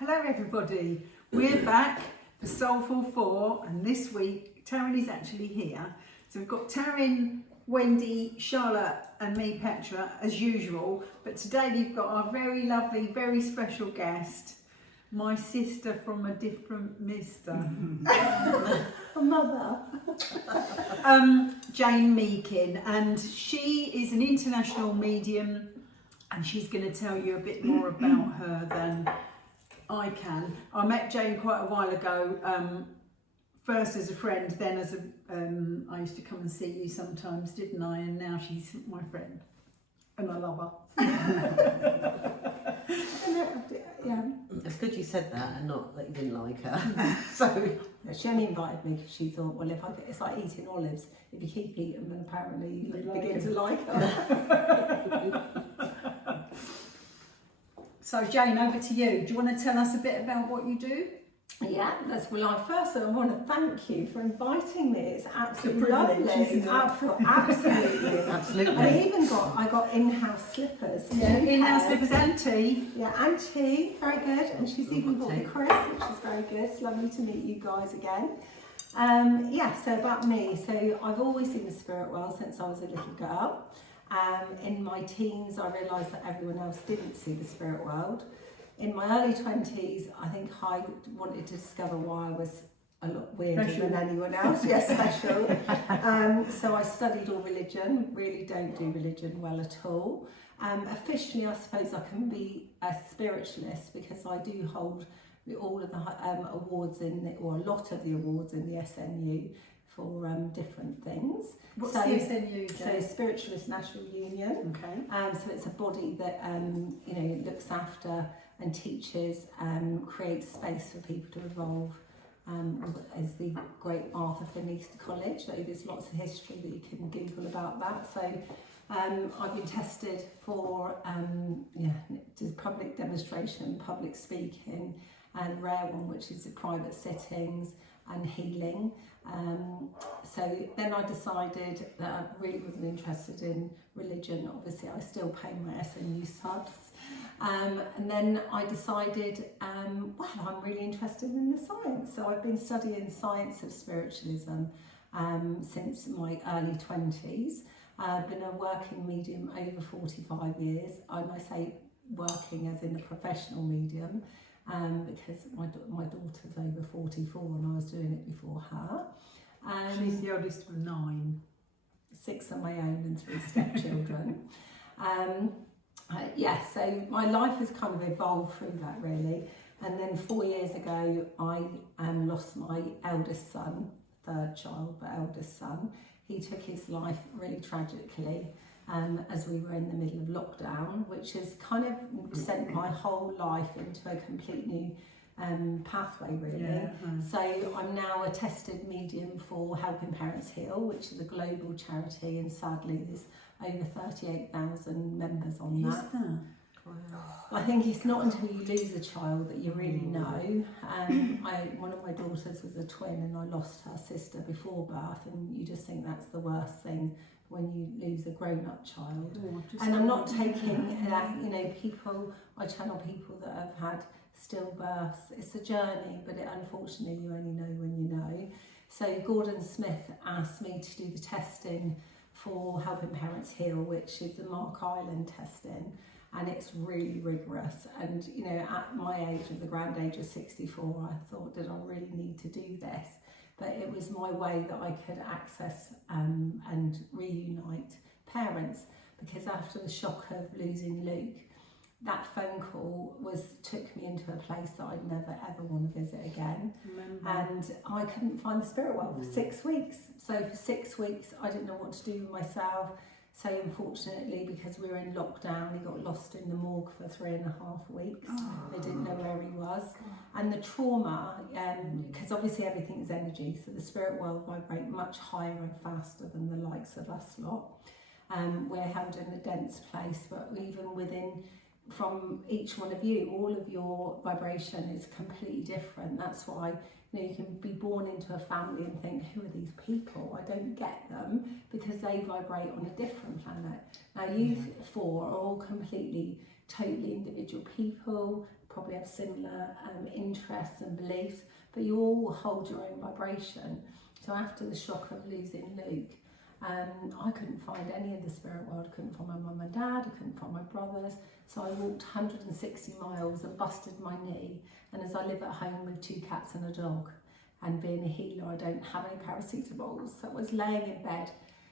Hello everybody, we're back for Soulful 4 and this week Taryn is actually here. So we've got Taryn, Wendy, Charlotte and me, Petra, as usual, but today we've got our very lovely, very special guest, my sister from a different mister. A mother. Jane Meakin, and she is an international medium and she's going to tell you a bit more about her than I can. I met Jane quite a while ago, first as a friend, then as a, I used to come and see you sometimes, didn't I? And now she's my friend and I love her. Yeah. It's good you said that and not that you didn't like her. So She only invited me because she thought, well, if I get, it's like eating olives. If you keep eating them, then apparently you begin to like them. So Jane, over to you. Do you want to tell us a bit about what you do? Yeah, that's well. I want to thank you for inviting me. It's absolutely It's a privilege, lovely. isn't it? Absolutely, absolutely. I got in-house slippers. Yeah, in-house pairs. slippers and tea. Yeah, and tea, very good. And she's even bought me tea. Chris, which is very good. It's lovely to meet you guys again. So about me. So I've always seen the spirit world since I was a little girl. In my teens, I realised that everyone else didn't see the spirit world. In my early 20s, I think I wanted to discover why I was a lot weirder than anyone else. Yes, special. So I studied all religion. Really don't do religion well at all. Officially, I suppose I can be a spiritualist because I do hold all of the awards or a lot of the awards in the SNU for different things. What's the SNU? So Spiritualist National Union. Okay. So it's a body that looks after and teaches, creates space for people to evolve. As the great Arthur Finnister College, so there's lots of history that you can Google about that. So I've been tested for public demonstration, public speaking, and rare one, which is the private sittings and healing. So then I decided that I really wasn't interested in religion. Obviously I still pay my SNU subs. And then I decided, I'm really interested in the science. So I've been studying science of spiritualism since my early 20s. I've been a working medium over 45 years. I say working as in a professional medium. Because my daughter's over 44 and I was doing it before her. She's the oldest of 9. 6 of my own and 3 stepchildren. So my life has kind of evolved through that really. And then 4 years ago, I lost my eldest son, third child, but eldest son. He took his life really tragically. As we were in the middle of lockdown, which has kind of sent my whole life into a complete new pathway really. Yeah. So I'm now a tested medium for Helping Parents Heal, which is a global charity, and sadly there's over 38,000 members on that. Is that? I think it's not until you lose a child that you really know. One of my daughters was a twin and I lost her sister before birth, and you just think that's the worst thing when you lose a grown-up child. And I'm not taking that, I channel people that have had stillbirths. It's a journey, but unfortunately you only know when you know. So Gordon Smith asked me to do the testing for Helping Parents Heal, which is the Mark Island testing. And it's really rigorous. And, at my age, of the grand age of 64, I thought, did I really need to do this? But it was my way that I could access and reunite parents, because after the shock of losing Luke, that phone call took me into a place that I'd never ever want to visit again. And I couldn't find the spirit world for 6 weeks. So for 6 weeks, I didn't know what to do with myself. So unfortunately, because we were in lockdown, he got lost in the morgue for 3.5 weeks. They didn't know where he was. And the trauma, because obviously everything is energy, so the spirit world vibrate much higher and faster than the likes of us lot. We're held in a dense place, but even from each one of you, all of your vibration is completely different. That's why you can be born into a family and think, who are these people? I don't get them, because they vibrate on a different planet. Now you 4 are all completely, totally individual people, probably have similar interests and beliefs, but you all hold your own vibration. So after the shock of losing Luke, I couldn't find any of the spirit world. I couldn't find my mum and dad, I couldn't find my brothers. So I walked 160 miles and busted my knee. And as I live at home with 2 cats and a dog, and being a healer, I don't have any paracetamols. So I was laying in bed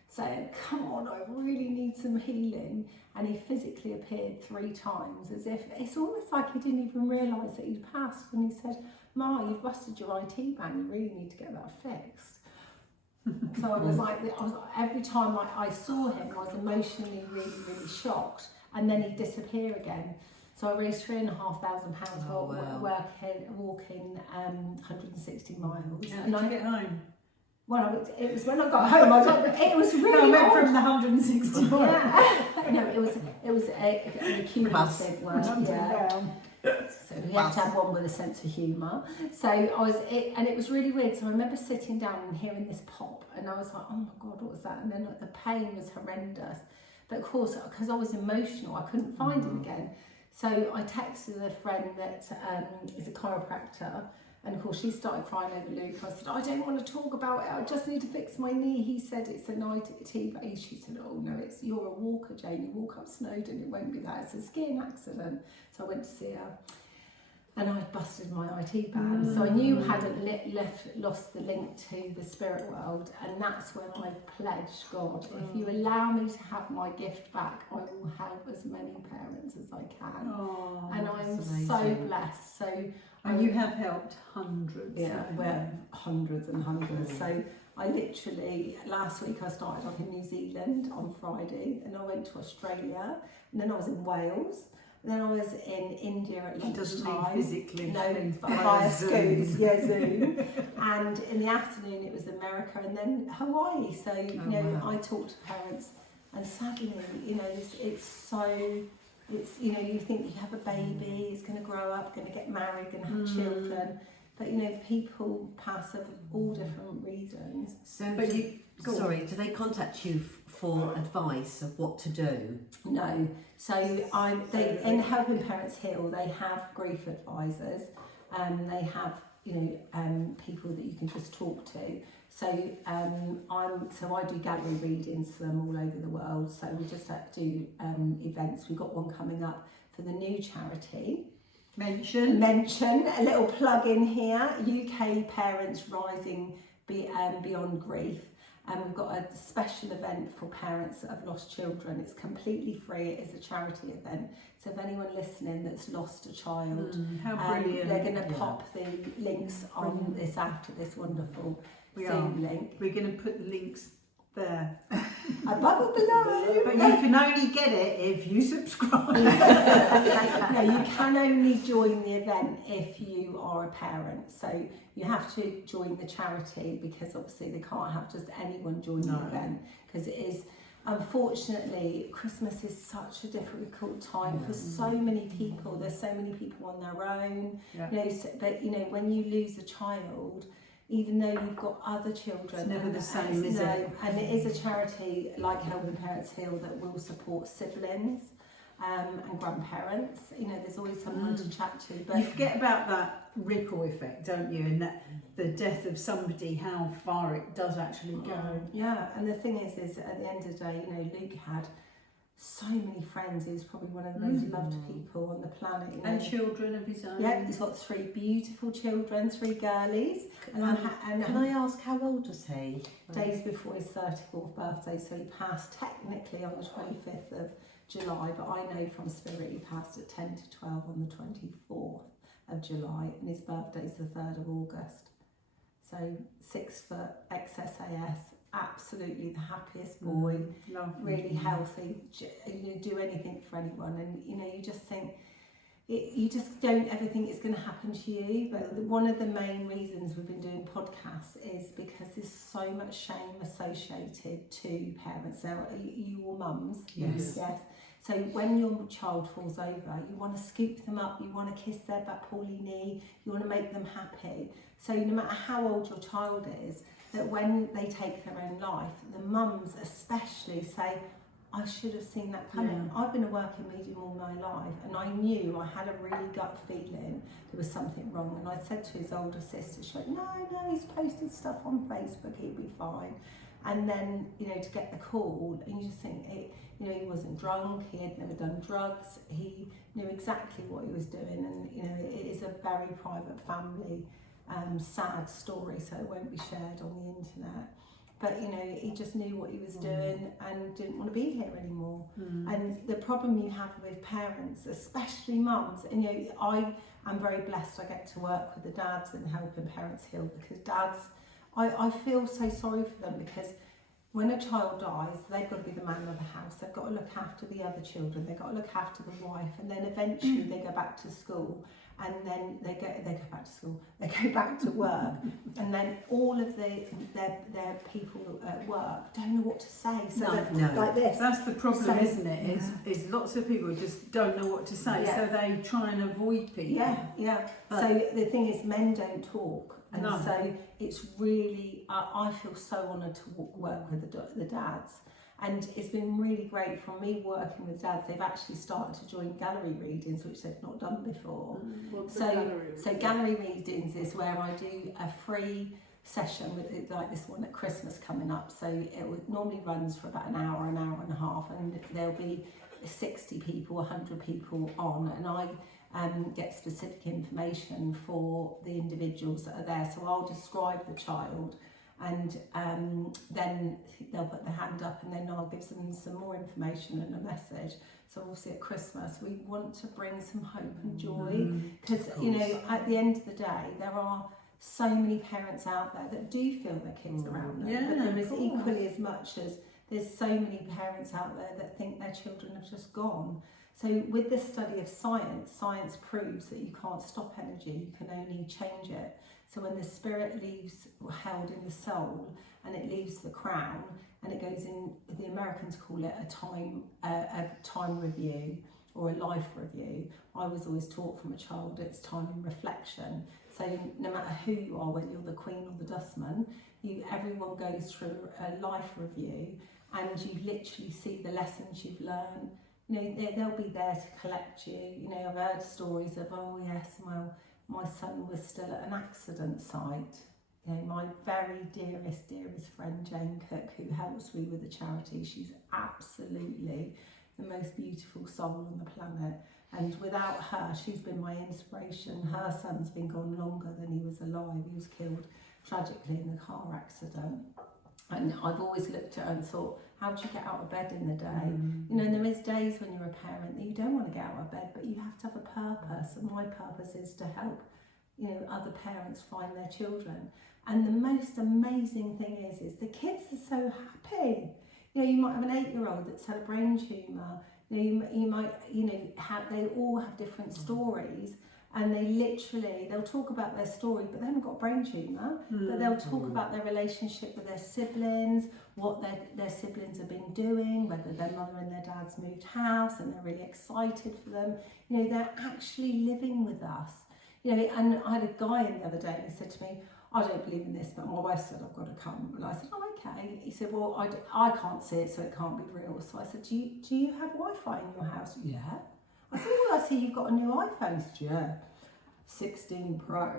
saying, come on, I really need some healing. And he physically appeared 3 times, as if, it's almost like he didn't even realise that he'd passed. And he said, Ma, you've busted your IT band, you really need to get that fixed. So I was like, every time I saw him, I was emotionally really, really shocked. And then he'd disappear again. So I raised £3,500 walking 160 miles. How did you get home? Well, it was when I got home. It was really I went odd. from the 160 miles. Yeah. No, it was a cumulative one. Yeah. So we had to have one with a sense of humour. So and it was really weird. So I remember sitting down and hearing this pop, and I was like, oh my God, what was that? And then the pain was horrendous. But of course, because I was emotional, I couldn't find him again. So I texted a friend that is a chiropractor, and of course she started crying over Luke. I said, I don't want to talk about it, I just need to fix my knee. He said it's an IT base. She said, oh no, you're a walker, Jane, you walk up Snowdon, it won't be that, it's a skiing accident. So I went to see her, and I'd busted my IT band. So I knew I hadn't lost the link to the spirit world, and that's when I pledged God, if you allow me to have my gift back, I will help as many parents as I can. Oh, and I'm so blessed. So and you have helped hundreds. Yeah, well, hundreds and hundreds. So I literally, last week I started off in New Zealand on Friday, and I went to Australia, and then I was in Wales. Then I was in India at lunchtime. Doesn't mean physically. No, via Zoom. Yeah, Zoom. And in the afternoon it was America, and then Hawaii. So I talk to parents, and sadly, it's you think you have a baby, it's going to grow up, going to get married, going to have children, but people pass of all different reasons. So, do they contact you for advice of what to do? No. So in Helping Parents Heal, they have grief advisors, they have people that you can just talk to. So I do gallery readings for them all over the world. So we just do events. We've got one coming up for the new charity. Mention a little plug in here. UK Parents Rising Beyond Grief. And we've got a special event for parents that have lost children. It's completely free. It is a charity event. So if anyone listening that's lost a child, how brilliant. They're going to pop the links on this after this wonderful Zoom link. We're going to put the links there. Above or below. But you can only get it if you subscribe. No, you can only join the event if you are a parent. So you have to join the charity, because obviously they can't have just anyone join the event, because it is, unfortunately, Christmas is such a difficult time for so many people. There's so many people on their own. But when you lose a child, even though you've got other children, it's never the same, is it? And it is a charity like Helping Parents Heal that will support siblings and grandparents. There's always someone to chat to. But you forget about that ripple effect, don't you? And that the death of somebody, how far it does actually go. Yeah, and the thing is at the end of the day, Luke had so many friends. He was probably one of the most loved people on the planet. And children of his own. Yeah, he's got 3 beautiful children, 3 girlies. And can I ask, how old was he? Days before his 34th birthday, so he passed technically on the 25th of July, but I know from spirit he passed at 10 to 12 on the 24th of July, and his birthday is the 3rd of August. So 6 foot, ex-SAS, absolutely the happiest boy, really healthy, do anything for anyone, and you just think, you just don't ever think it's going to happen to you. But one of the main reasons we've been doing podcasts is because there's so much shame associated to parents. So you all mums? Yes. So when your child falls over, you want to scoop them up, you want to kiss their back poorly knee, you want to make them happy. So no matter how old your child is, that when they take their own life, the mums especially say, I should have seen that coming. I've been a working medium all my life, and I knew, I had a really gut feeling there was something wrong. And I said to his older sister, she went, no, he's posted stuff on Facebook, he'll be fine. And then, to get the call, and you just think, he wasn't drunk, he had never done drugs, he knew exactly what he was doing. And, it is a very private family, sad story, so it won't be shared on the internet. But he just knew what he was doing and didn't want to be here anymore. And the problem you have with parents, especially mums, and I am very blessed I get to work with the dads and helping parents heal, because dads, I feel so sorry for them, because when a child dies, they've got to be the man of the house, they've got to look after the other children, they've got to look after the wife, and then eventually they go back to school, and then they go back to school, they go back to work, and then all of their people at work don't know what to say. So like this. That's the problem, isn't it? Is lots of people just don't know what to say, so they try and avoid people. So the thing is, men don't talk. And so it's really, I feel so honoured to work with the dads. And it's been really great from me working with dads. They've actually started to join gallery readings, which they've not done before. So gallery readings is where I do a free session with it, like this one at Christmas coming up. So it normally runs for about an hour and a half, and there'll be 60 people, 100 people on, and I get specific information for the individuals that are there. So I'll describe the child, and then they'll put their hand up, and then I'll give them some more information and a message. So obviously at Christmas we want to bring some hope and joy, because at the end of the day there are so many parents out there that do feel their kids around them, but there is equally as much as there's so many parents out there that think their children have just gone. So with the study of science proves that you can't stop energy, you can only change it. So when the spirit leaves, held in the soul, and it leaves the crown, and it goes in, the Americans call it a time review or a life review. I was always taught from a child it's time in reflection. So no matter who you are, whether you're the queen or the dustman, everyone goes through a life review, and you literally see the lessons you've learned. They'll be there to collect you. I've heard stories of, oh yes, well, my son was still at an accident site. My very dearest friend, Jane Cook, who helps me with the charity, she's absolutely the most beautiful soul on the planet. And without her, she's been my inspiration. Her son's been gone longer than he was alive. He was killed tragically in a car accident. And I've always looked at her and thought, how do you get out of bed in the day? And there is days when you're a parent that you don't want to get out of bed, but you have to have a purpose. And my purpose is to help, other parents find their children. And the most amazing thing is the kids are so happy. You might have an 8-year-old that's had a brain tumour. You might, they all have different stories. And they'll talk about their story, but they haven't got a brain tumour, but they'll talk about their relationship with their siblings, what their siblings have been doing, whether their mother and their dad's moved house and they're really excited for them. They're actually living with us. And I had a guy in the other day, and he said to me, I don't believe in this, but my wife said I've got to come. And I said, oh, okay. He said, well, I can't see it, so it can't be real. So I said, do you have Wi-Fi in your house? Yeah. I said, well, I see you've got a new iPhone. He said, yeah, 16 Pro.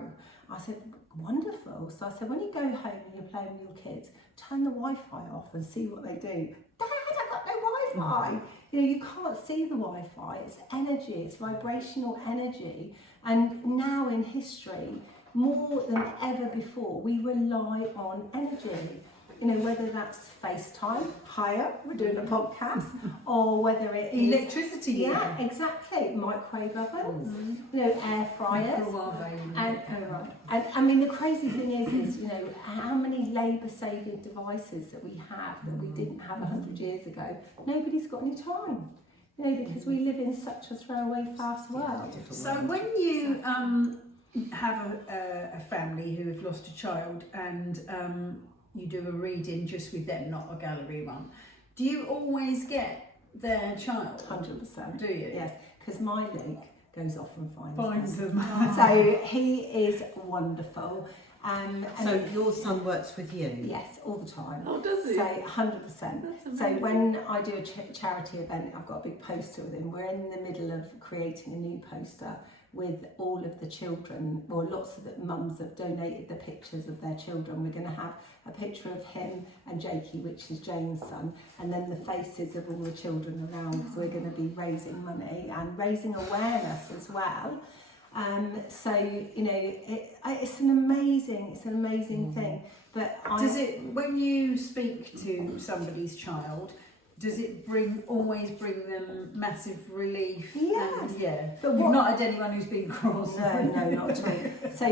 I said, wonderful. So I said, when you go home and you're playing with your kids, turn the Wi-Fi off and see what they do. Dad, I've got no Wi-Fi. You can't see the Wi-Fi. It's energy, it's vibrational energy. And now in history, more than ever before, we rely on energy. Whether that's FaceTime, higher, we're doing a podcast, or whether it is electricity. Yeah, exactly. Microwave ovens, air fryers. And I mean, the crazy thing is how many labour-saving devices that we have that we didn't have 100 years ago. Nobody's got any time. Because we live in such a throwaway fast world. So when you have a family who have lost a child, and you do a reading just with them, not a gallery one, do you always get their child? 100%. Do you? Yes, because my Luke goes off and finds them. So he is wonderful. So your son works with you? Yes, all the time. Oh, does he? So 100%. So when I do a charity event, I've got a big poster with him. We're in the middle of creating a new poster with all of the children, or lots of the mums have donated the pictures of their children. We're going to have a picture of him and Jakey, which is Jane's son, and then the faces of all the children around, because we're going to be raising money and raising awareness as well. So you know, it's an amazing thing. But does it, when you speak to somebody's child, does it always bring them massive relief? Yes. And, yeah. But You've not had anyone who's been cross. No, not at all. So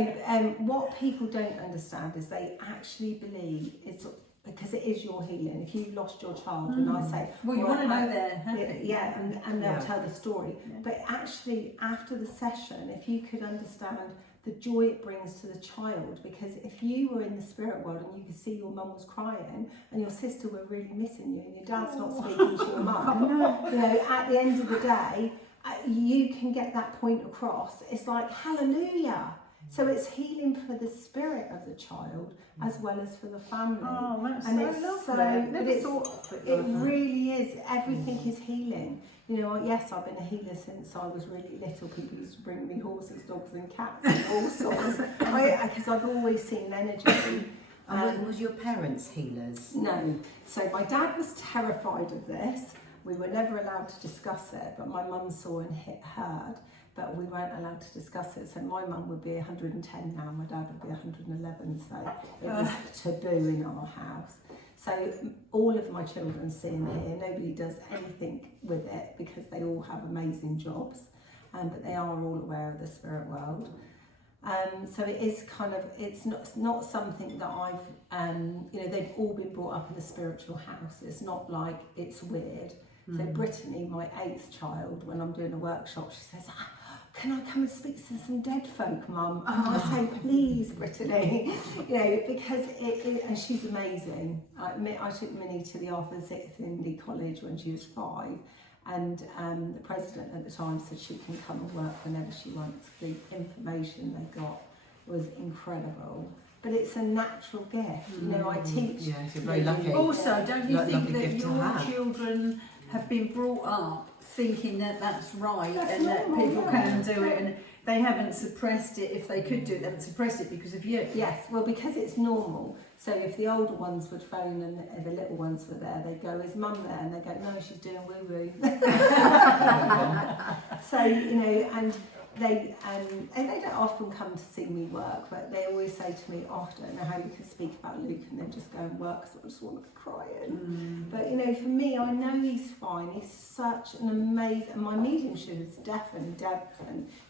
what people don't understand is they actually believe it's because it is your healing. If you've lost your child, and I say, well, you want to know they're happy. Yeah, and they'll tell the story. Yeah. But actually, after the session, if you could understand the joy it brings to the child, because if you were in the spirit world and you could see your mum was crying and your sister were really missing you and your dad's not speaking to your mum, you know, at the end of the day, you can get that point across. It's like, hallelujah. So it's healing for the spirit of the child as well as for the family. Oh, that's and so it's lovely. but it really is. Everything is healing. You know, yes, I've been a healer since I was really little. People used to bring me horses, dogs and cats and all sorts. Because I've always seen energy. Was your parents healers? No. So my dad was terrified of this. We were never allowed to discuss it, but my mum saw and heard. But we weren't allowed to discuss it. So my mum would be 110 now, my dad would be 111. So it was taboo in our house. So all of my children see and hear. Nobody does anything with it because they all have amazing jobs, but they are all aware of the spirit world. So it is kind of, it's not something that I've, you know, they've all been brought up in a spiritual house. It's not like it's weird. So Brittany, my 8th child, when I'm doing a workshop, she says, can I come and speak to some dead folk, Mum? And I say, please, Brittany, you know, because and she's amazing. I took Minnie to the Arthur VI Indie College when she was 5, and the president at the time said she can come and work whenever she wants. The information they got was incredible. But it's a natural gift. You know, I teach. Yeah, you're very lucky. Also, don't you think that gift to your have. children have been brought up thinking that that's right That's and that normal, people yeah. can do it, and they haven't suppressed it? If they could do it, they haven't suppressed it because of you. Yes, well, because it's normal. So if the older ones would phone and the little ones were there, they'd go, is Mum there? And they go, no, she's doing woo-woo. So, you know, and they don't often come to see me work, but they always say to me, oh, I don't know how you can speak about Luke and then just go and work, because I just want to be crying. But, you know, for me, I know he's fine. He's such an amazing, and my mediumship is deafened.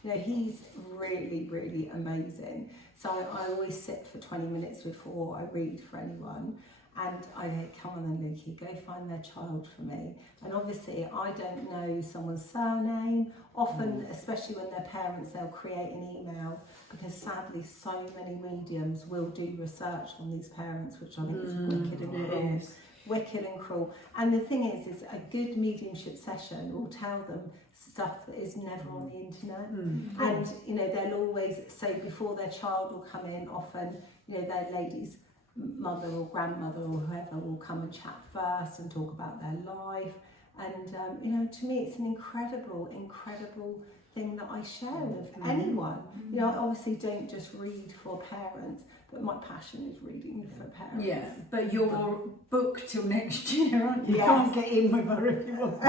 You know, he's really, really amazing. So I always sit for 20 minutes before I read for anyone. And I go, come on then, Lukey, go find their child for me. And obviously, I don't know someone's surname. Often, especially when they're parents, they'll create an email, because sadly, so many mediums will do research on these parents, which I think is wicked and cruel. Wicked and cruel. And the thing is a good mediumship session will tell them stuff that is never on the internet. And, you know, they'll always say before their child will come in, often, you know, their lady's mother or grandmother or whoever will come and chat first and talk about their life. And, you know, to me, it's an incredible thing that I share with anyone. You know, I obviously don't just read for parents, but my passion is reading for parents. Yeah, but you're booked till next year, aren't you? You Yes. can't get in with her if you want.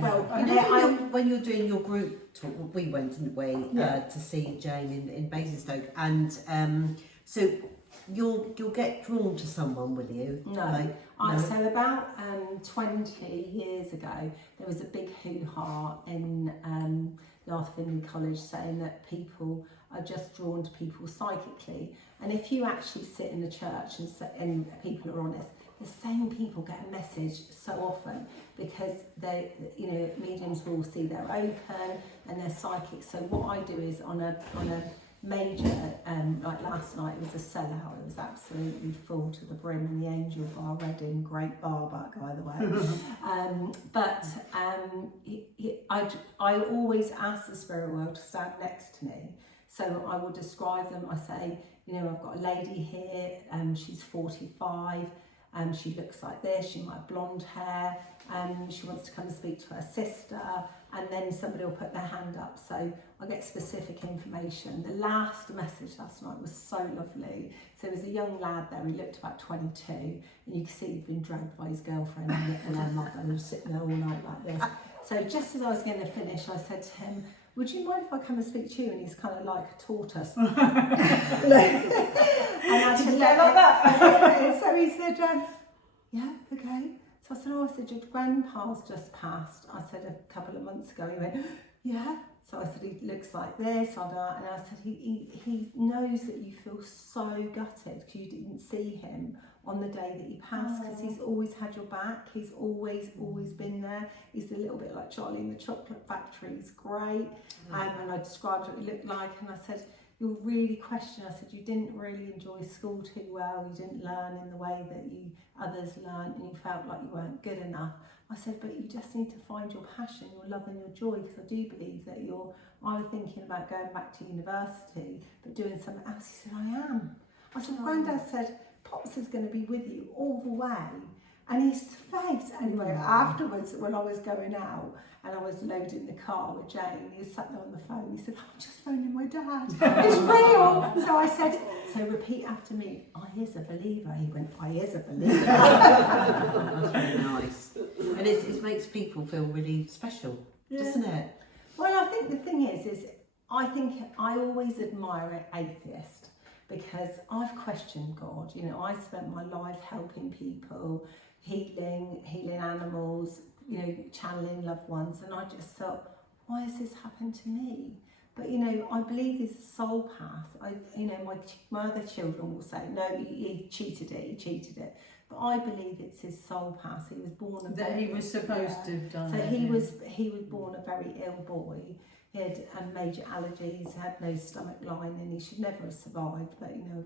Well, You know, when you're doing your group talk, we went, didn't we, Yeah. to see Jane in Basingstoke, and so you'll get drawn to someone, will you? No. So about 20 years ago, there was a big hoo-ha in the Arthur Finley College saying that people are just drawn to people psychically. And if you actually sit in the church and people are honest, the same people get a message so often, because they, you know, mediums will see they're open and they're psychic. So what I do is on a major, like last night, it was a sellout. It was absolutely full to the brim in the Angel Bar, Reading, great bar back, by the way. I always ask the spirit world to stand next to me. So I will describe them. I say, you know, I've got a lady here, she's 45, she looks like this, she might have blonde hair, she wants to come and speak to her sister, and then somebody will put their hand up. So I get specific information. The last message last night was so lovely. So there was a young lad there, he looked about 22, and you can see he'd been dragged by his girlfriend and her mother, and he was sitting there all night like this. So just as I was going to finish, I said to him, would you mind if I come and speak to you? And he's kind of like a tortoise. And I said, like that? So he said, yeah, okay. So I said, oh, I said, your grandpa's just passed. I said, a couple of months ago. He went, yeah. So I said, he looks like this, and I said, he knows that you feel so gutted because you didn't see him on the day that he passed, because he's always had your back. He's always been there. He's a little bit like Charlie in the Chocolate Factory. He's great. And I described what he looked like, and I said, you're really questioning. I said, you didn't really enjoy school too well. You didn't learn in the way that others learned, and you felt like you weren't good enough. I said, but you just need to find your passion, your love and your joy, because I do believe that you're either thinking about going back to university, but doing something else. He said, I am. I said, Grandad said, Pops is going to be with you all the way. And his face, anyway, afterwards, when I was going out and I was loading the car with Jane, he was sat there on the phone. He said, I'm just phoning my dad. It's real. So I said, so repeat after me, I is a believer. He went, I is a believer. That's really nice. And it makes people feel really special, doesn't it? Well, I think the thing is I think I always admire an atheist, because I've questioned God. You know, I spent my life helping people, healing animals, you know, channeling loved ones, and I just thought, why has this happened to me? But you know, I believe it's a soul path. My other children will say, no, he cheated it. But I believe it's his soul path. He was born he was supposed to have done. So he was born a very ill boy. He had major allergies, had no stomach lining. He should never have survived, but you know,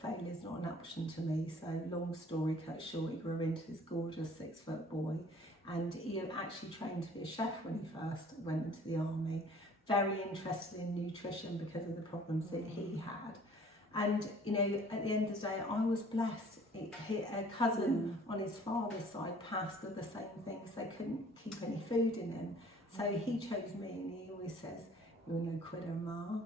failure is not an option to me. So long story cut short, he grew into this gorgeous 6-foot boy, and he actually trained to be a chef when he first went into the army. Very interested in nutrition because of the problems that he had. And you know, at the end of the day, I was blessed. A cousin on his father's side passed of the same things. They couldn't keep any food in him. So he chose me, and he always says, you're no quitter, Ma.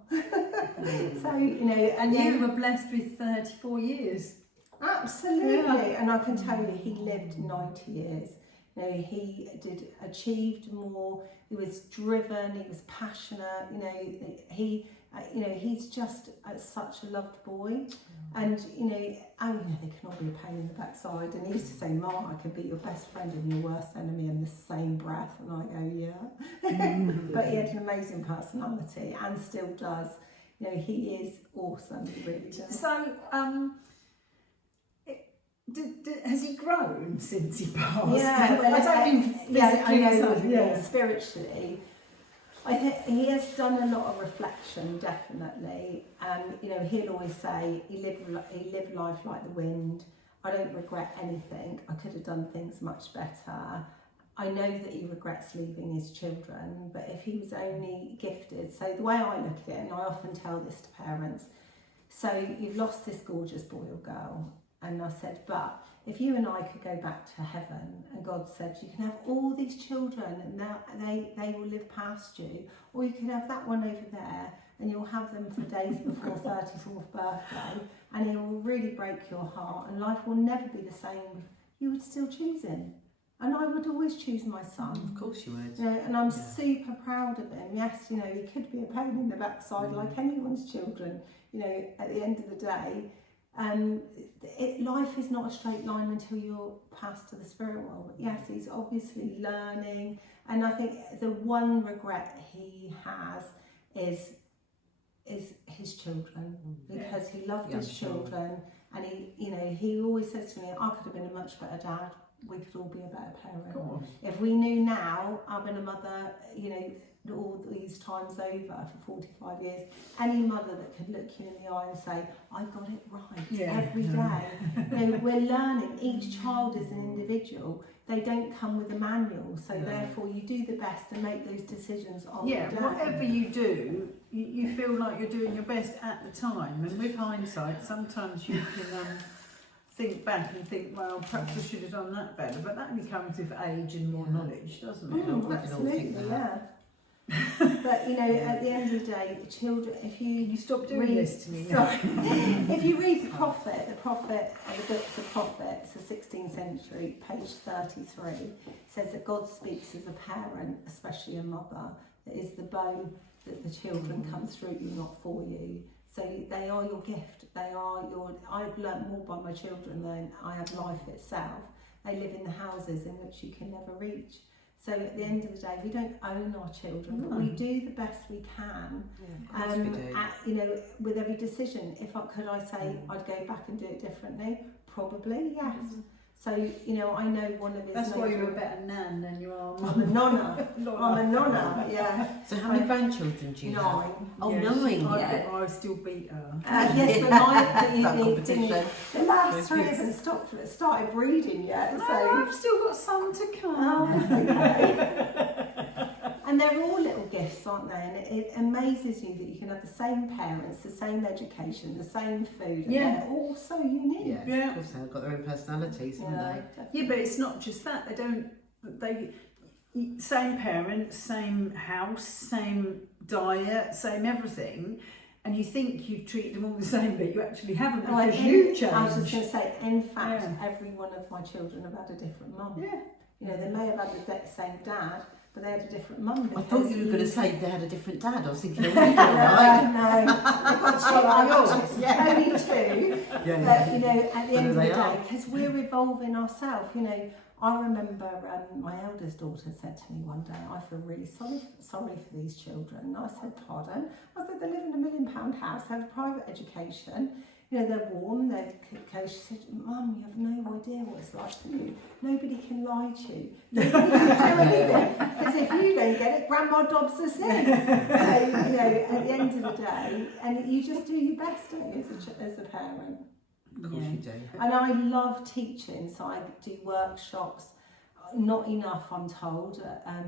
So, you know, and you were blessed with 34 years. Absolutely. Yeah. And I can tell you, he lived 90 years. You know, he achieved more. He was driven. He was passionate. You know, he's just such a loved boy. And you know, they can all be a pain in the backside. And he used to say, Ma, I could be your best friend and your worst enemy in the same breath. And I go, yeah. But he had an amazing personality and still does. You know, he is awesome. He really does. So, has he grown since he passed? Yeah, well, I don't mean physically, yeah, spiritually. I think he has done a lot of reflection, definitely. You know, he'll always say he lived life like the wind. I don't regret anything. I could have done things much better. I know that he regrets leaving his children, but if he was only gifted, so the way I look at it, and I often tell this to parents, so you've lost this gorgeous boy or girl, and I said, but if you and I could go back to heaven and God said you can have all these children and they will live past you, or you can have that one over there and you'll have them for days before 34th birthday, and it will really break your heart and life will never be the same, you would still choose him. And I would always choose my son. Of course you would. You know, and I'm super proud of him. Yes, you know, he could be a pain in the backside like anyone's children. You know, at the end of the day, life is not a straight line until you're passed to the spirit world. But yes, he's obviously learning, and I think the one regret he has is his children, because he loved his children, and he always says to me, I could have been a much better dad. We could all be a better parent. If we knew now, I've been a mother, you know, all these times over for 45 years. Any mother that could look you in the eye and say, I got it right every day. You know, we're learning. Each child is an individual. They don't come with a manual, so therefore you do the best and make those decisions on the day. Whatever you do, you feel like you're doing your best at the time, and with hindsight, sometimes you can think back and think, well, perhaps I should have done that better, but that only comes with age and more knowledge, doesn't it? Absolutely, yeah. But you know, at the end of the day, children, if you stop doing this to me now. If you read the Prophet, the book The Prophets, the 16th century, page 33, says that God speaks as a parent, especially a mother, that is the bone that the children come through you, not for you. So they are your gift. They are your. I've learnt more by my children than I have life itself. They live in the houses in which you can never reach. So at the end of the day, we don't own our children, but we do the best we can. Yeah, of course we do. You know, with every decision. Could I say I'd go back and do it differently? Probably, yes. So, you know, I know one of his... That's why you're a better nan than you are mum. I'm a nonna. I'm a nonna, yeah. So how many grandchildren do you have? 9. Oh, Yeah, 9, I still beat her. Yes, but competition. the last 3 haven't started breeding yet. No, So I've still got some to come. oh, that's okay. And they're all little gifts, aren't they? And it amazes you that you can have the same parents, the same education, the same food, and they're all so unique. Yeah, of course they've got their own personalities, haven't they? Yeah, but it's not just that. Same parents, same house, same diet, same everything. And you think you've treated them all the same, but you actually haven't, because you change. I was just going to say, in fact, every one of my children have had a different mum. Yeah. You know, they may have had the same dad, but they had a different mum. I thought you were going to say they had a different dad. I was thinking, oh, right? No, yeah. only 2. Yeah. But you know, at the end of the They day, are. because we're evolving ourselves. You know, I remember my eldest daughter said to me one day, "I feel really sorry for these children." And I said, "Pardon?" I said, "They live in a £1 million house, they have a private education. You know, they're warm, they're cozy." She said, "Mum, you have no idea what it's like for you. Nobody can lie to you. Nobody can do anything. Because if you don't get it, Grandma Dobbs the same." So, you know, at the end of the day, and you just do your best, don't you, as a parent. Of course you do. And I love teaching, so I do workshops. Not enough, I'm told,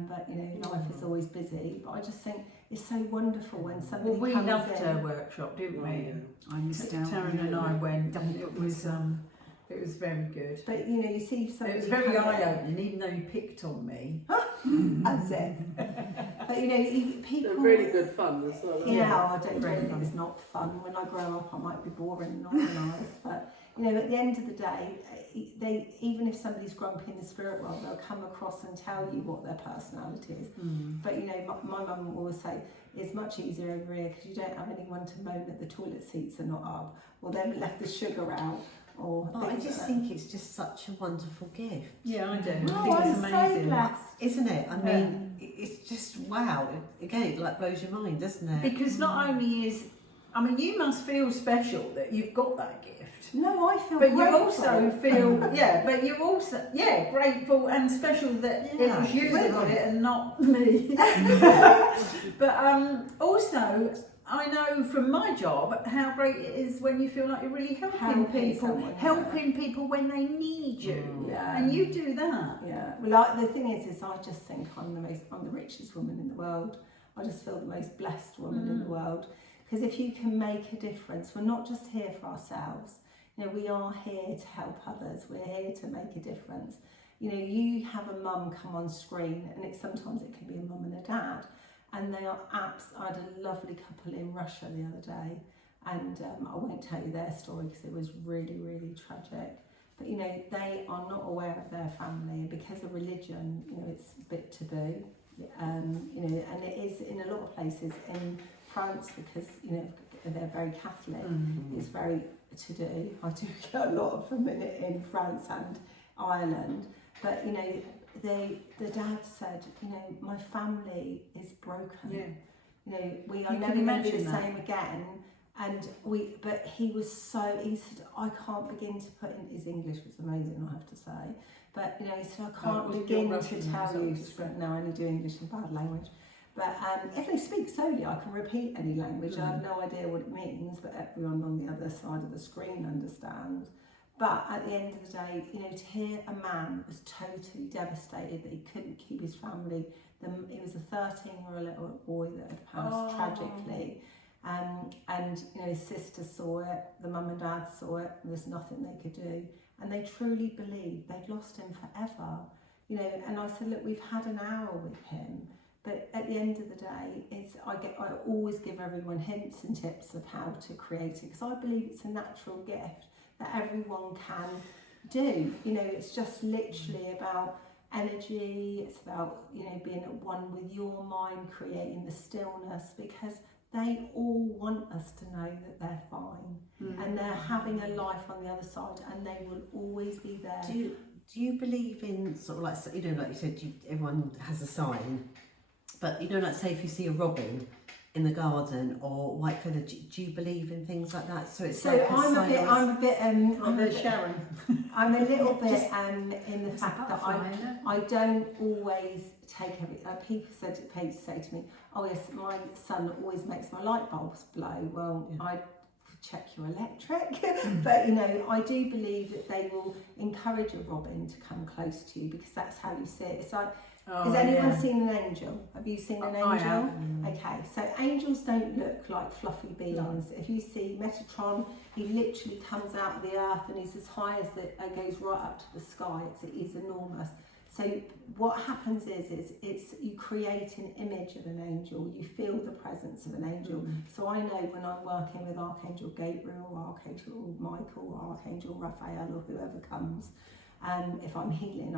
but you know, life is always busy. But I just think it's so wonderful when somebody we comes loved in. her workshop, didn't we? I missed out. Taryn and I went, and it was very good. But you know, you see somebody. It was very come in. eye-opening, even though you picked on me. That's it. But you know, people. They're really good fun as well. Yeah, I don't think it's not fun. When I grow up, I might be boring and organised. But you know, at the end of the day, even if somebody's grumpy in the spirit world, they'll come across and tell you what their personality is. But you know, my mum will always say, "It's much easier over here because you don't have anyone to moan that the toilet seats are not up, or they haven't left the sugar out." Or I just think it's just such a wonderful gift. Yeah, I do. I Oh, think I'm it's amazing. so blessed. Isn't it? I mean, it's just wow. Again, it like blows your mind, doesn't it? Because not only you must feel special that you've got that gift. No, I feel But grateful. you also feel, but you're also, grateful and special that it was you that got it and not me. But also, I know from my job how great it is when you feel like you're really helping people when they need you. Yeah. And you do that. Yeah. Well, the thing is I just think I'm the richest woman in the world. I just feel the most blessed woman in the world. Because if you can make a difference, we're not just here for ourselves. You know, we are here to help others. We're here to make a difference. You know, you have a mum come on screen, and sometimes it can be a mum and a dad, and they are apps. I had a lovely couple in Russia the other day, and I won't tell you their story because it was really, really tragic. But you know, they are not aware of their family, and because of religion, you know, it's a bit taboo. You know, and it is in a lot of places in France because you know they're very Catholic. It's very to do. I do get a lot of them in France and Ireland. But you know, the dad said, you know, my family is broken. Yeah. You know, we are never going to be the same again. But he said, I can't begin to put in, his English was amazing, I have to say. But you know, he said, I can't begin to tell you, no, I only do English in bad language. But if they speak slowly, I can repeat any language. I have no idea what it means, but everyone on the other side of the screen understands. But at the end of the day, you know, to hear a man that was totally devastated that he couldn't keep his family, it was a 13-year-old boy that had passed tragically. And you know, his sister saw it, the mum and dad saw it, and there's nothing they could do. And they truly believed they'd lost him forever. You know, and I said, look, we've had an hour with him, but at the end of the day, I always give everyone hints and tips of how to create it, because I believe it's a natural gift that everyone can do. You know, it's just literally about energy, it's about, you know, being at one with your mind, creating the stillness, because they all want us to know that they're fine and they're having a life on the other side, and they will always be there. Do you believe in sort of like, you know, like you said, everyone has a sign, but you know, like say if you see a robin in the garden or white feather, do you believe in things like that? So it's like I'm a little bit in the fact that I don't always take people say to me, oh yes, my son always makes my light bulbs blow. Well, I check your electric, but you know, I do believe that they will encourage a robin to come close to you, because that's how you see it. It's like, has anyone seen an angel? Have you seen an angel? I have. Okay, so angels don't look like fluffy beings. No. If you see Metatron, he literally comes out of the earth and he's as high as goes right up to the sky. It's enormous. So what happens is you create an image of an angel, you feel the presence of an angel. So I know when I'm working with Archangel Gabriel, or Archangel Michael, or Archangel Raphael, or whoever comes, if I'm healing,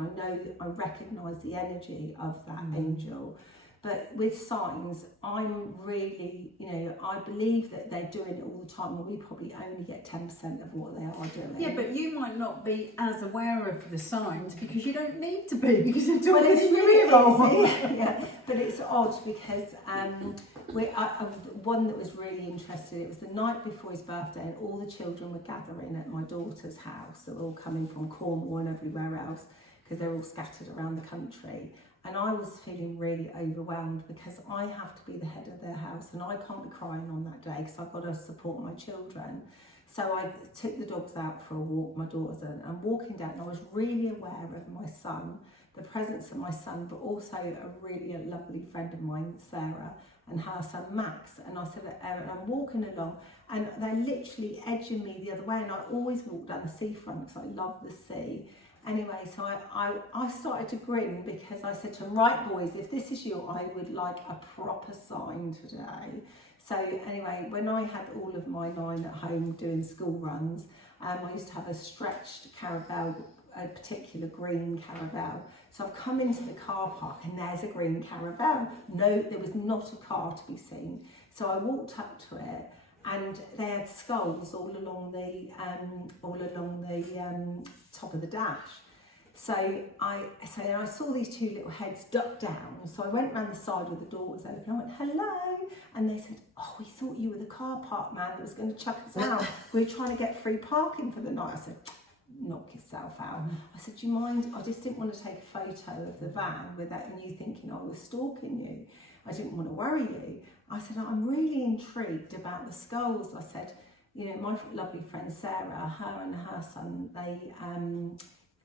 I recognise the energy of that angel. But with signs, I'm really, you know, I believe that they're doing it all the time, and we probably only get 10% of what they are doing. Yeah, but you might not be as aware of the signs because you don't need to be, because it's always real. Yeah, but it's odd because one that was really interested, it was the night before his birthday, and all the children were gathering at my daughter's house. They were all coming from Cornwall and everywhere else, because they're all scattered around the country. And I was feeling really overwhelmed because I have to be the head of their house, and I can't be crying on that day because I've got to support my children. So I took the dogs out for a walk, my daughters, and walking down, and I was really aware of my son, the presence of my son, but also a really lovely friend of mine, Sarah, and her son Max. And I said, and I'm walking along, and they're literally edging me the other way, and I always walk down the seafront because I love the sea. Anyway, so I started to grin, because I said to them, right boys, if this is you, I would like a proper sign today. So anyway, when I had all of my 9 at home doing school runs, I used to have a stretched caravel, a particular green caravel. So I've come into the car park and there's a green caravel. No, there was not a car to be seen. So I walked up to it, and they had skulls all along the top of the dash. So I saw these 2 little heads duck down. So I went round the side with the doors open. I went, hello, and they said, oh, we thought you were the car park man that was going to chuck us out. We were trying to get free parking for the night. I said, knock yourself out. I said, do you mind? I just didn't want to take a photo of the van without you thinking I was stalking you. I didn't want to worry you. I said, I'm really intrigued about the skulls. I said, you know, my lovely friend Sarah, her and her son, they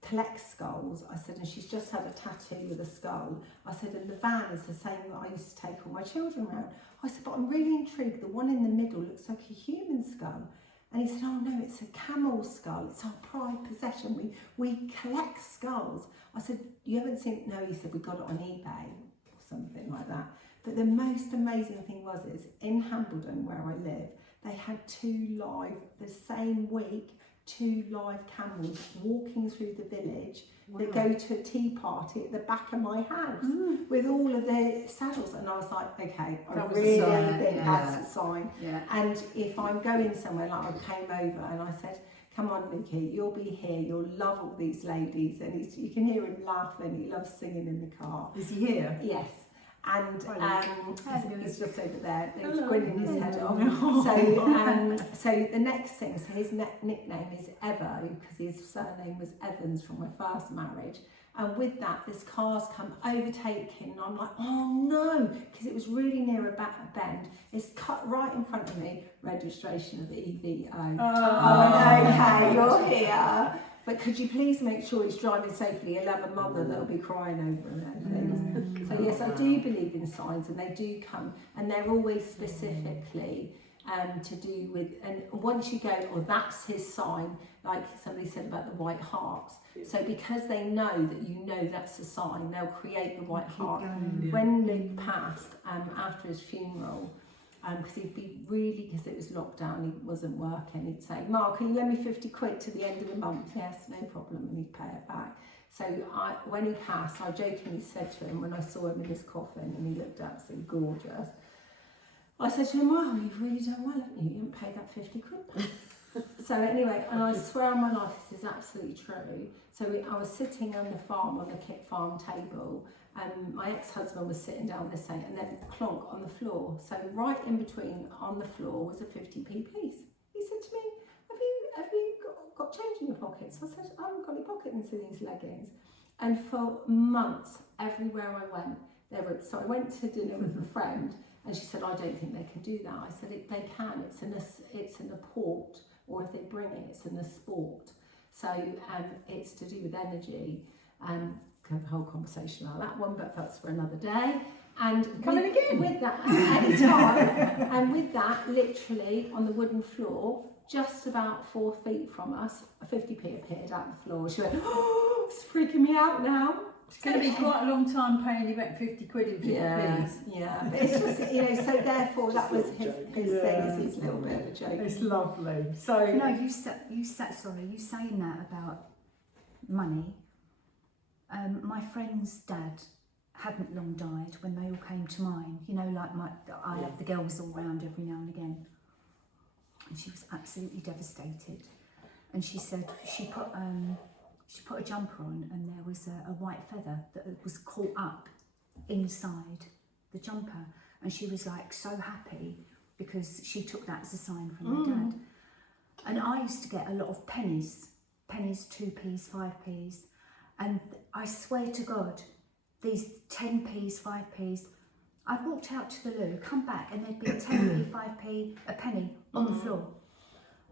collect skulls. I said, and she's just had a tattoo with a skull. I said, and the van is the same that I used to take all my children around. I said, but I'm really intrigued. The one in the middle looks like a human skull. And he said, oh no, it's a camel skull. It's our pride possession. We collect skulls. I said, you haven't seen it? No, he said, we got it on eBay or something like that. But the most amazing thing is in Hambledon, where I live, they had 2 live, the same week, 2 live camels walking through the village that go to a tea party at the back of my house with all of their saddles. And I was like, okay, I really think that's a sign. Yeah. And if I'm going somewhere, like I came over and I said, come on, Mickey, you'll be here. You'll love all these ladies. And you can hear him laughing. He loves singing in the car. Is he here? Yes. And he's just over there. He's grinning his head off. So the next thing, so his nickname is Evo, because his surname was Evans from my first marriage. And with that, this car's come overtaking, and I'm like, oh no, because it was really near a bend. It's cut right in front of me, registration of EVO. Oh, okay, you're here. But could you please make sure he's driving safely? He'll have a mother that'll be crying over him, please. So yes, I do believe in signs, and they do come, and they're always specifically to do with, and once you go, oh, that's his sign, like somebody said about the white hearts. So because they know that you know that's a sign, they'll create the white heart. When Luke passed, after his funeral, because he'd be really, because it was lockdown, he wasn't working, he'd say, Mark, can you lend me 50 quid to the end of the month? Yes, no problem, and he'd pay it back. So when he passed, I jokingly said to him, when I saw him in his coffin, and he looked absolutely gorgeous, I said to him, wow, you've really done well, haven't you? You haven't paid that 50 quid back. So anyway, and I swear on my life this is absolutely true. So I was sitting on the farm, on the kit farm table, and my ex-husband was sitting down this side, and then clonk on the floor. So right in between on the floor was a 50p piece. He said to me, have you got change in your pockets? I said, I haven't got any pockets in these leggings. And for months, everywhere I went, there were. So I went to dinner with a friend, and she said, I don't think they can do that. I said, they can. It's in a port, or if they bring it, it's in a sport. So it's to do with energy. Have a whole conversation about that one, but that's for another day. And Coming again with that at any time, and with that, literally on the wooden floor, just about 4 feet from us, a 50p appeared out the floor. She went, oh, it's freaking me out now. It's going to be quite a long time paying you back 50 quid in 50 pence. Yeah, but it's just, so therefore that was his thing, is his little bit of a joke. It's lovely. So no, you saying that about money. My friend's dad hadn't long died when they all came to mine. I have the girls all round every now and again, and she was absolutely devastated. And she said she put a jumper on, and there was a white feather that was caught up inside the jumper, and she was like so happy because she took that as a sign from her dad. And I used to get a lot of pennies, 2p's, 5p's, and I swear to God, these 10p's, 5p's, I'd walked out to the loo, come back, and there'd be a 10p, 5p, a penny on the floor.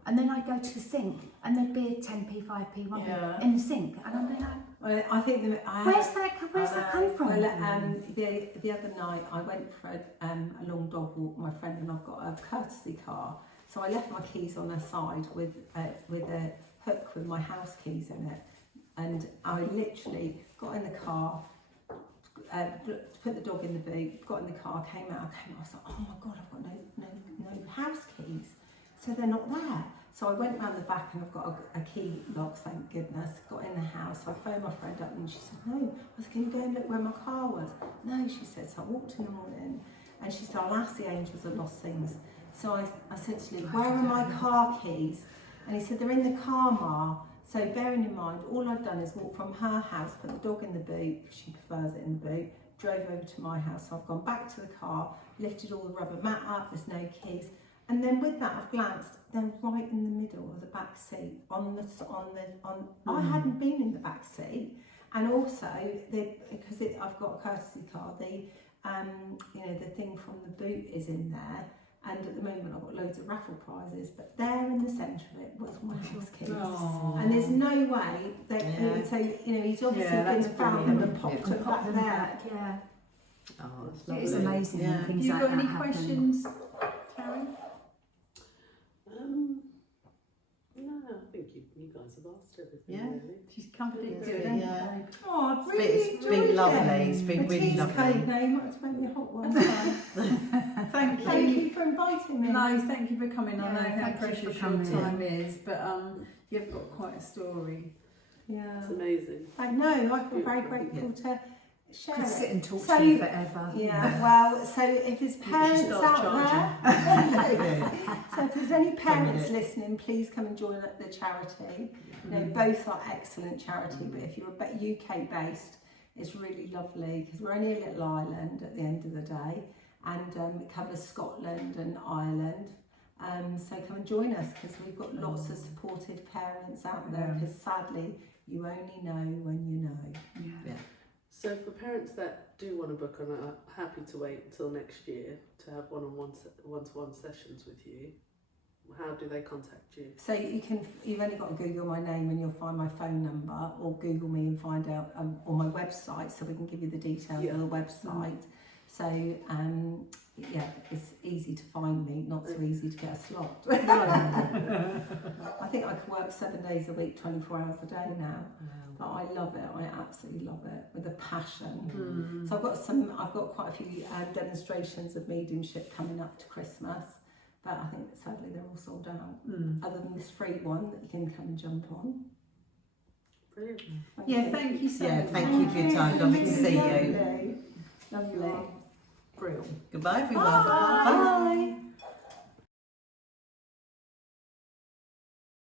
And then I'd go to the sink, and there'd be a 10p, 5p, 1p in the sink, and I'd be like, well, I think where's that come from? Well, the other night I went for a long dog walk. My friend and I've got a courtesy car, so I left my keys on the side with a hook with my house keys in it, and I literally got in the car, put the dog in the boot, got in the car, came out. I was like, oh my God, I've got no house keys. So they're not there. So I went round the back, and I've got a key lock, thank goodness. Got in the house, I phoned my friend up, and she said, no. I said, can you go and look where my car was? No, she said. So I walked in the morning, and she said, I'll ask the angels of lost things. So I said to Luke, where are my car keys? And he said, they're in the car, Ma. So bearing in mind, all I've done is walk from her house, put the dog in the boot, because she prefers it in the boot, drove over to my house. So I've gone back to the car, lifted all the rubber mat up, there's no keys. And then with that, I've glanced, then right in the middle of the back seat, I hadn't been in the back seat. And also, because I've got a courtesy car, the thing from the boot is in there. And at the moment, I've got loads of raffle prizes, but there in the centre of it was my house keys. Oh. And there's no way that, so, he's obviously been found them and popped them back there. Yeah. Oh, that's It lovely. is amazing when things you like got that any happen. questions, Karen? No, I think you guys have asked everything. Yeah. Really. She's comforted It's to good, it. yeah. Oh, I've It's really been enjoyed lovely. it. It's been The really tea's lovely. cold now, you might have to make me a hot one. Thank you. Thank you for inviting me. No, thank you for coming. I Yeah, know how thank you precious for your coming. time is, but you've got quite a story. Yeah. It's amazing. I know, I feel very grateful to share Could it. sit and talk So- to you forever. Yeah, well, so if there's parents out there, so if there's any parents listening, please come and join the charity. Both are excellent charity, but if you're UK based, it's really lovely because we're only a little island at the end of the day, and it covers Scotland and Ireland. So come and join us, because we've got lots of supportive parents out there, because sadly you only know when you know. Yeah. So for parents that do want to book and are happy to wait until next year to have one-to-one sessions with you, how do they contact you? So you've only got to Google my name and you'll find my phone number, or Google me and find out, or my website, so we can give you the details of the website. So yeah, it's easy to find me, not so easy to get a slot. I think I can work 7 days a week, 24 hours a day now. But I love it. I absolutely love it, with a passion. So I've got quite a few demonstrations of mediumship coming up to Christmas, but I think sadly they're all sold out. Other than this free one that you can come and jump on. Brilliant. Thank you so much. Thank you for your time. Lovely to see you. Lovely. Brilliant. Goodbye, everyone. Bye.